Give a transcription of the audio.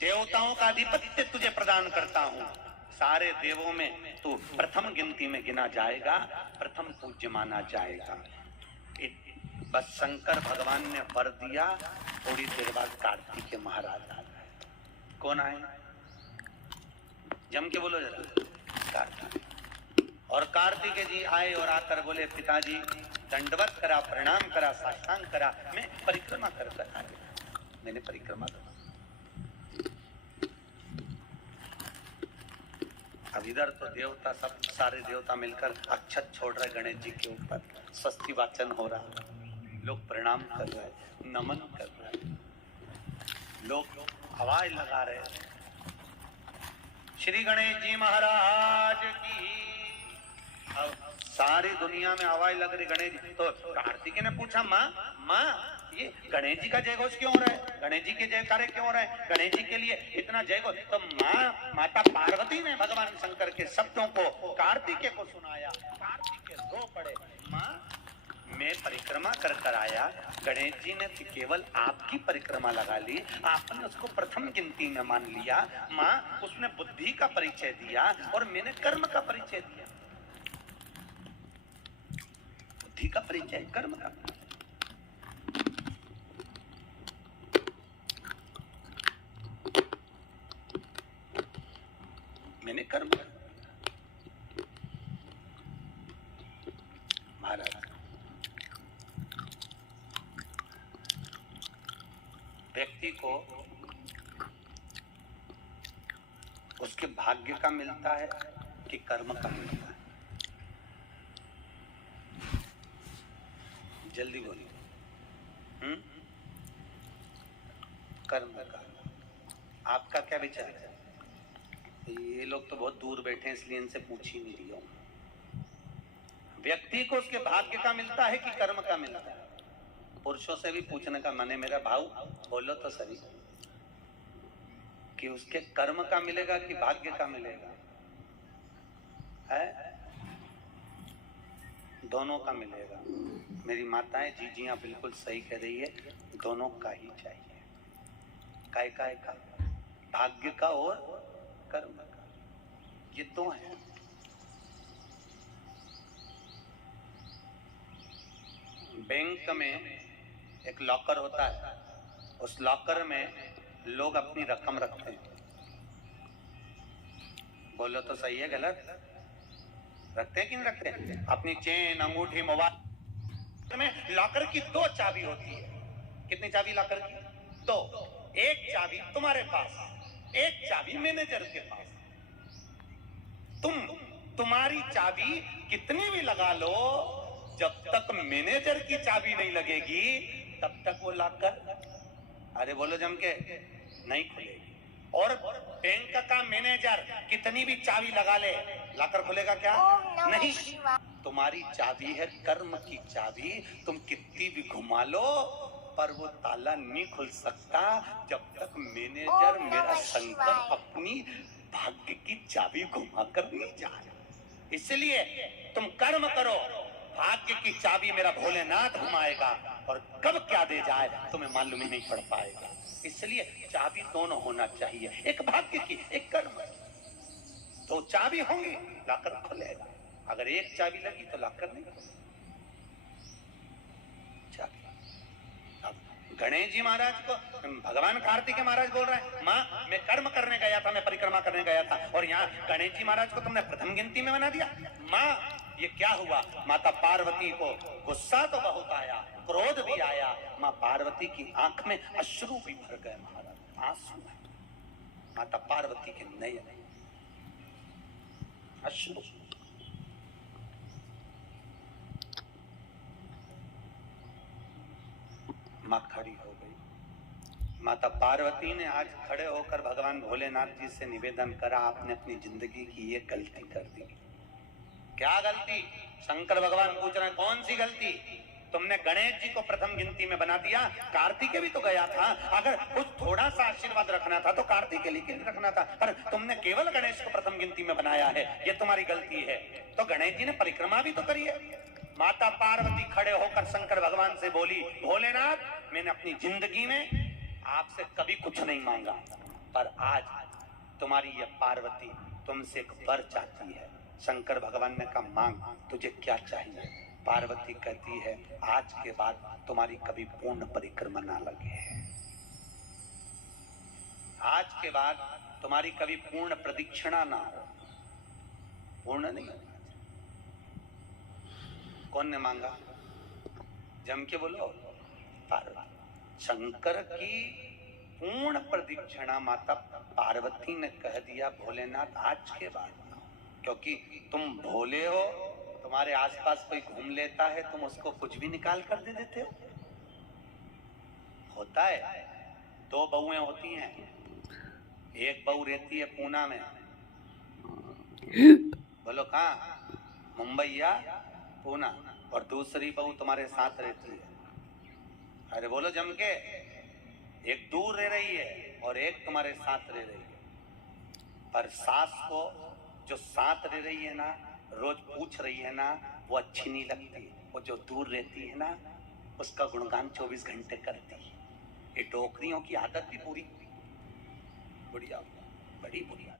देवताओं का आधिपत्य तुझे प्रदान करता हूं। सारे देवों में तू प्रथम गिनती में गिना जाएगा, प्रथम पूज्य माना जाएगा। बस शंकर भगवान ने वर दिया। थोड़ी देर बाद कार्तिकेय महाराज आ गए। कौन आए? जम के बोलो जरा। कार्तिकेय। और कार्तिकेय जी आए और आकर बोले, पिताजी दंडवत करा, प्रणाम करा, साष्टांग करा, मैं परिक्रमा कर कर आ गया। मैंने परिक्रमा करा। अब इधर तो देवता सब सारे देवता मिलकर अक्षत छोड़ रहे गणेश जी के ऊपर, स्वस्ति वाचन हो रहा, लोग प्रणाम कर रहे, नमन कर रहे, लोग आवाज लगा रहे, श्री गणेश जी महाराज की। अब सारी दुनिया में आवाज लग रही गणेश जी। तो कार्तिकेय ने पूछा, माँ ये गणेश जी का जयघोष क्यों हो रहा है? गणेश जी के जयकारे क्यों हो रहे हैं? गणेश जी के लिए इतना जयघोष? तो माता पार्वती ने भगवान शंकर के शब्दों को कार्तिकेय को सुनाया। कार्तिकेय रो पड़े, माँ मैं परिक्रमा कर कर आया, गणेश जी ने केवल आपकी परिक्रमा लगा ली, आपने उसको प्रथम गिनती में मान लिया। माँ उसने बुद्धि का परिचय दिया और मैंने कर्म का परिचय दिया। बुद्धि का परिचय, कर्म का। मैंने कर्म कर। महाराज व्यक्ति को उसके भाग्य का मिलता है कि कर्म का मिलता है? जल्दी बोलिए। कर्म का। आपका क्या विचार है? ये लोग तो बहुत दूर बैठे हैं इसलिए इनसे पूछ ही नहीं रही हूं। व्यक्ति को उसके भाग्य का मिलता है कि कर्म का मिलता है? पुरुषों से भी पूछने का मन है मेरा भाव, बोलो तो सही कि उसके कर्म का मिलेगा कि भाग्य का मिलेगा? है दोनों का मिलेगा। मेरी माताएं जीजियां बिल्कुल सही कह रही है, दोनों का ही चाहिए। काय का भाग्य का और कर्म का, ये दो हैं। बैंक में एक लॉकर होता है, उस लॉकर में लोग अपनी रकम रखते हैं। बोलो तो सही है गलत? रखते हैं कि नहीं रखते हैं? अपनी चेन, अंगूठी, मोबाइल में लॉकर की दो चाबी होती है। कितनी चाबी लॉकर की? दो। एक चाबी तुम्हारे पास, एक चाबी मैनेजर के पास। तुम्हारी चाबी कितनी भी लगा लो, जब तक मैनेजर की चाबी नहीं लगेगी तब तक वो लॉकर, अरे बोलो जम के, नहीं खुलेगी। और बैंक का मैनेजर कितनी भी चाबी लगा ले, लॉकर खुलेगा क्या? नहीं। तुम्हारी चाबी है कर्म की चाबी, तुम कितनी भी घुमा लो पर वो ताला नहीं खुल सकता जब तक मैनेजर मेरा शंकर अपनी भाग्य की चाबी घुमा कर नहीं जाए। इसलिए तुम कर्म करो, भाग्य की चाबी मेरा भोलेनाथ घुमाएगा और कब क्या दे जाए तुम्हें मालूम ही नहीं पड़ पाएगा। इसलिए चाबी दोनों होना चाहिए, एक भाग्य की, एक कर्म की। तो चाबी होंगी लॉकर खुलेगा, अगर एक चाबी लगी तो लॉकर नहीं खुलेगा। चाबी। अब गणेश जी महाराज को भगवान कार्तिकेय महाराज बोल रहे हैं, माँ मैं कर्म करने गया था, मैं परिक्रमा करने गया था, और यहाँ गणेश जी महाराज को तुमने प्रथम गिनती में बना दिया। माँ ये क्या हुआ? माता पार्वती को गुस्सा तो बहुत आया, क्रोध भी आया। माँ पार्वती की आंख में अश्रु भी भर गए महाराज, आंसू है माता पार्वती के नयन अश्रु। माँ खड़ी हो गई। माता पार्वती ने आज खड़े होकर भगवान भोलेनाथ जी से निवेदन करा, आपने अपनी जिंदगी की ये गलती कर दी। क्या गलती? शंकर भगवान पूछ रहे हैं, कौन सी गलती? तुमने गणेश जी को प्रथम गिनती में बना दिया, कार्तिकेय भी तो गया था, अगर कुछ थोड़ा सा आशीर्वाद रखना था तो कार्तिकेय लिए रखना था, पर तुमने केवल गणेश को प्रथम गिनती में बनाया है, ये तुम्हारी गलती है। तो गणेश जी ने परिक्रमा भी तो करी है। माता पार्वती खड़े होकर शंकर भगवान से बोली, भोलेनाथ मैंने अपनी जिंदगी में आपसे कभी कुछ नहीं मांगा, पर आज तुम्हारी ये पार्वती तुमसे एक वर चाहती है। शंकर भगवान ने कहा मांग, तुझे क्या चाहिए? पार्वती कहती है आज के बाद तुम्हारी कभी पूर्ण परिक्रमा ना लगे, आज के बाद तुम्हारी कभी पूर्ण प्रदक्षिणा ना हो। पूर्ण नहीं होगा। कौन ने मांगा? जम के बोलो, पार्वती। शंकर की पूर्ण प्रदक्षिणा माता पार्वती ने कह दिया भोलेनाथ आज के बाद, क्योंकि तुम भोले हो, तुम्हारे आसपास कोई घूम लेता है तुम उसको कुछ भी निकाल कर दे देते हो। होता है, दो बहुएं होती हैं, एक बहू रहती है पूना में, बोलो कहाँ? मुंबई या पूना, और दूसरी बहू तुम्हारे साथ रहती है। अरे बोलो जम के, एक दूर रह रही है और एक तुम्हारे साथ रह रही है। पर सास को जो साथ रह रही है ना, रोज पूछ रही है ना, वो अच्छी नहीं लगती। वो जो दूर रहती है ना, उसका गुणगान 24 घंटे करती है। ये डोकरियों की आदत भी पूरी बढ़िया, बड़ी बुरी आदत।